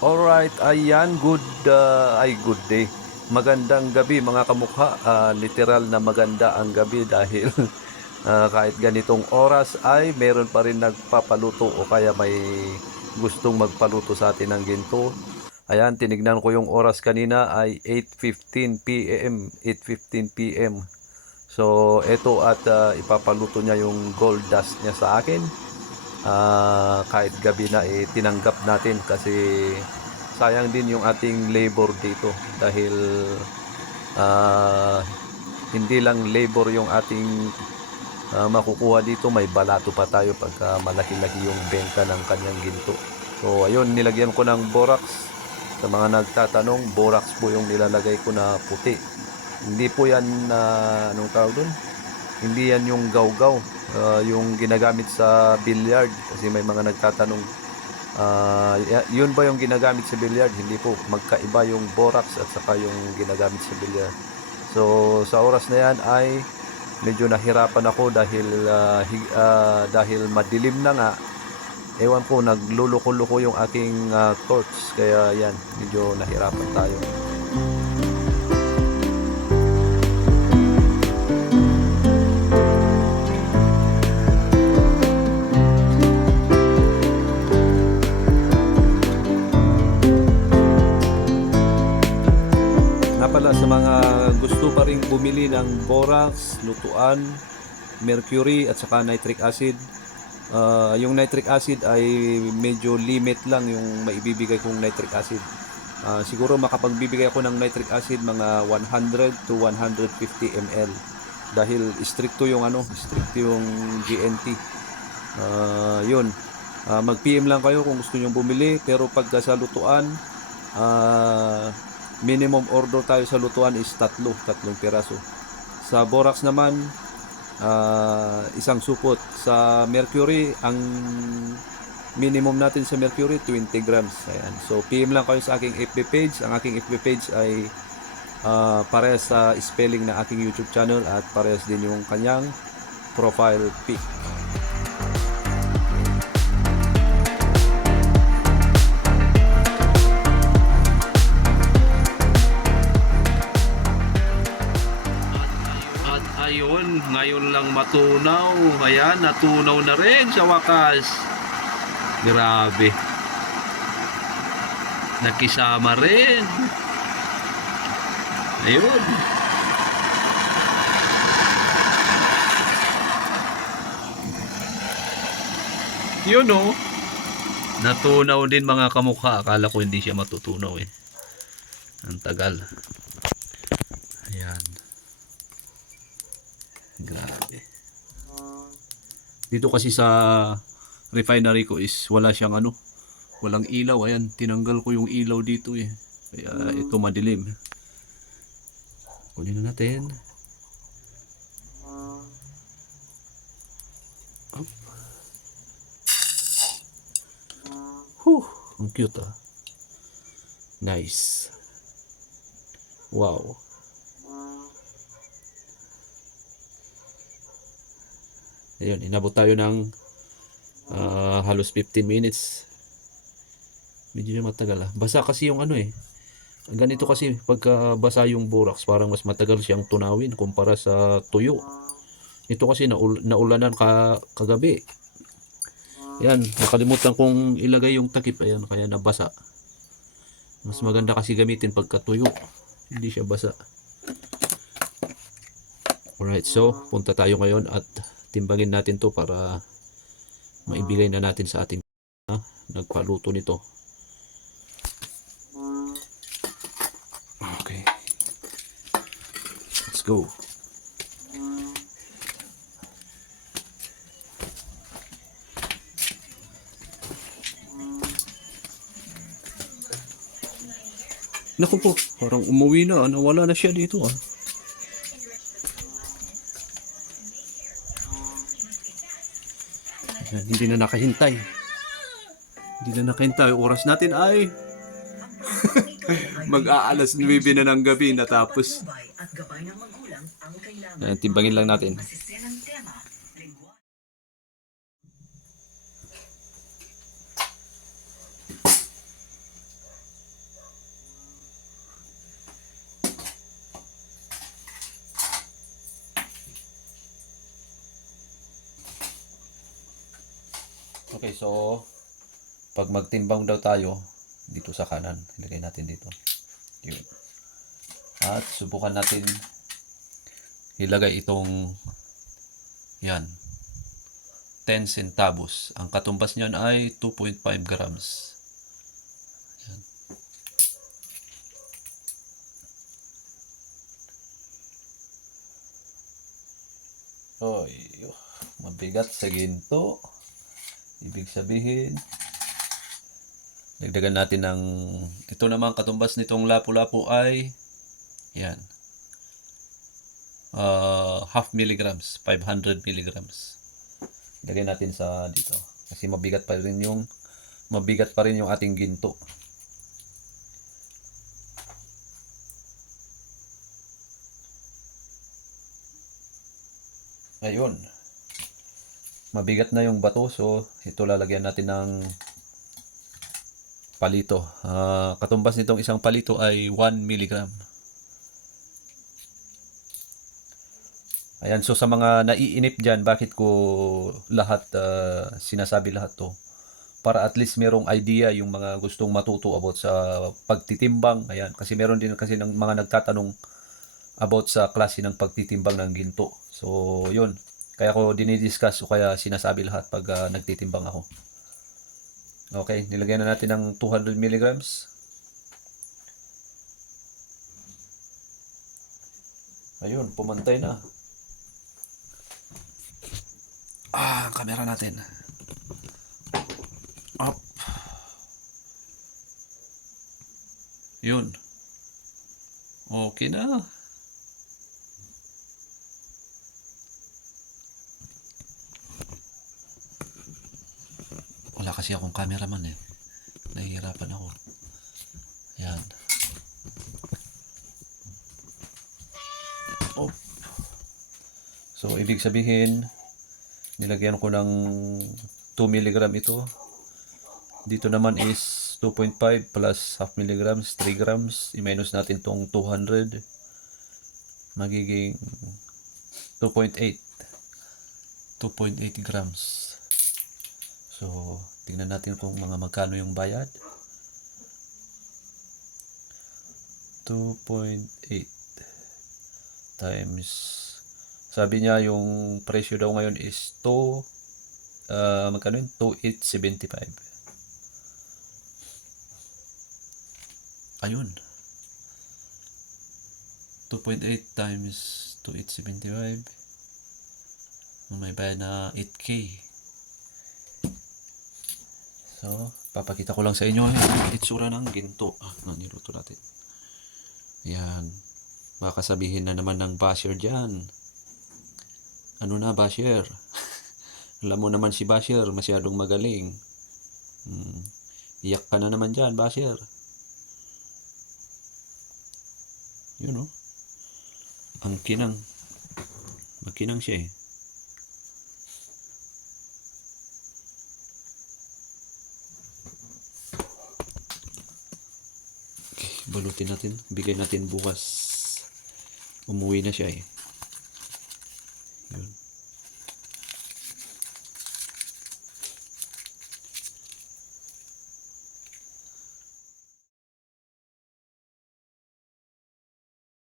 Alright, ayan, good, uh, ay good day. Magandang gabi mga kamukha. Ah, literal na maganda ang gabi dahil ah, kahit ganitong oras ay meron pa rin nagpapaluto o kaya may gustong magpaluto sa atin ng ginto. Ayan, tinignan ko yung oras kanina ay 8.15 p.m. 8.15 p.m. So, eto at ah, ipapaluto niya yung gold dust niya sa akin. Ah, kahit gabi na eh, tinanggap natin kasi sayang din yung ating labor dito dahil ah, hindi lang labor yung ating ah, makukuha dito may balato pa tayo pagka malaki-laki yung benta ng kanyang ginto. So ayun nilagyan ko ng borax. Sa mga nagtatanong borax po yung nilalagay ko na puti. Hindi po yan na anong tawag dun hindi yan yung gawgaw ah, yung ginagamit sa billiard. Kasi may mga nagtatanong y- yun ba yung ginagamit sa billiard? Hindi po. Magkaiba yung borax at saka yung ginagamit sa billiard. So sa oras na yan ay medyo nahirapan ako dahil ah, hi- ah, dahil madilim na nga. Ewan ko nagluluko-luko yung aking ah, torch. Kaya yan medyo nahirapan tayo mga gusto pa rin bumili ng borax, lutuan, mercury at saka nitric acid. ah, yung nitric acid ay medyo limit lang yung maibibigay kong nitric acid. Ah, siguro makapagbibigay ako ng nitric acid mga 100 to 150 ml dahil stricto yung ano, stricto yung GNT. Ah, yun. Ah, mag-PM lang kayo kung gusto niyo bumili pero pag sa lutuan ah, minimum order tayo sa lutuan is tatlo, tatlong piraso. Sa borax naman, ah, isang supot. Sa mercury, ang minimum natin sa mercury, 20 grams. Ayan. So, PM lang kayo sa aking FB page. Ang aking FB page ay ah, parehas sa spelling na aking YouTube channel at parehas din yung kanyang profile pic. Ngayon lang matunaw. Ayan, natunaw na rin sa wakas. Grabe. Nakisama rin. Ayun. Yun oh. Natunaw din mga kamukha. Akala ko hindi siya matutunaw eh. Ang tagal. Ayan. Grabe. Dito kasi sa refinery ko is wala siyang ano, walang ilaw. Ayan, tinanggal ko yung ilaw dito eh. Kaya ito madilim. Kunin na natin. Up. Huh, ang cute ah. Nice. Wow. Ayun, inabot tayo ng ah, halos 15 minutes. Medyo matagal ah. Basa kasi yung ano eh. Ganito kasi pagka basa yung borax, parang mas matagal siyang tunawin kumpara sa tuyo. Ito kasi naul naulanan ka kagabi. Yan, nakalimutan kong ilagay yung takip. Ayan, kaya nabasa. Mas maganda kasi gamitin pagka tuyo. Hindi siya basa. Alright, so punta tayo ngayon at timbangin natin to para maibigay na natin sa ating ha, nagpaluto nito. Okay. Let's go. Naku po, parang umuwi na. Nawala na siya dito ah. Ayan, hindi na nakahintay. Hindi na nakahintay. Oras natin ay mag-aalas 9 na ng gabi natapos. at gabay ng magulang ang kailangan. Ayan, timbangin lang natin. Okay, so pag magtimbang daw tayo dito sa kanan, ilagay natin dito. Yun. At subukan natin ilagay itong yan 10 centavos. Ang katumbas niyan ay 2.5 grams. Yan. Oy, mabigat sa ginto. Ibig sabihin, dagdagan natin ng, ito naman katumbas nitong lapu-lapu ay, yan, uh, half milligrams, 500 milligrams. Lagay natin sa dito. Kasi mabigat pa rin yung, mabigat pa rin yung ating ginto. Ayun. Mabigat na yung bato, so ito lalagyan natin ng palito. Ah, katumbas nitong isang palito ay 1 milligram. Ayan, so sa mga naiinip dyan, bakit ko lahat ah, sinasabi lahat to? Para at least merong idea yung mga gustong matuto about sa pagtitimbang. Ayan, kasi meron din kasi ng mga nagtatanong about sa klase ng pagtitimbang ng ginto. So, yun. Kaya ko dinidiscuss o kaya sinasabi lahat pag ah, nagtitimbang ako. Okay, nilagyan na natin ng 200 milligrams. Ayun, pumantay na. Ah, ang camera natin. Up. Yun. Okay na. Wala kasi akong cameraman eh. Nahihirapan ako. Ayan. Oh. So, ibig sabihin, nilagyan ko ng 2 mg ito. Dito naman is 2.5 plus half milligrams, 3 grams. I-minus natin tong 200. Magiging 2.8. 2.8 grams. So, tingnan natin kung mga magkano yung bayad. 2.8 times. Sabi niya yung presyo daw ngayon is 2 uh, magkano yun? 2.875 ayun. 2.8 times 2.875 may bayad na 8k So, papakita ko lang sa inyo yung itsura ng ginto ah, na natin. Yan. Baka sabihin na naman ng basher dyan. Ano na, basher? Alam mo naman si basher, masyadong magaling. Hmm. Iyak ka na naman dyan, basher. Yun oh. Ang kinang. Makinang siya eh. balutin natin. Bigay natin bukas. Umuwi na siya eh. Yun.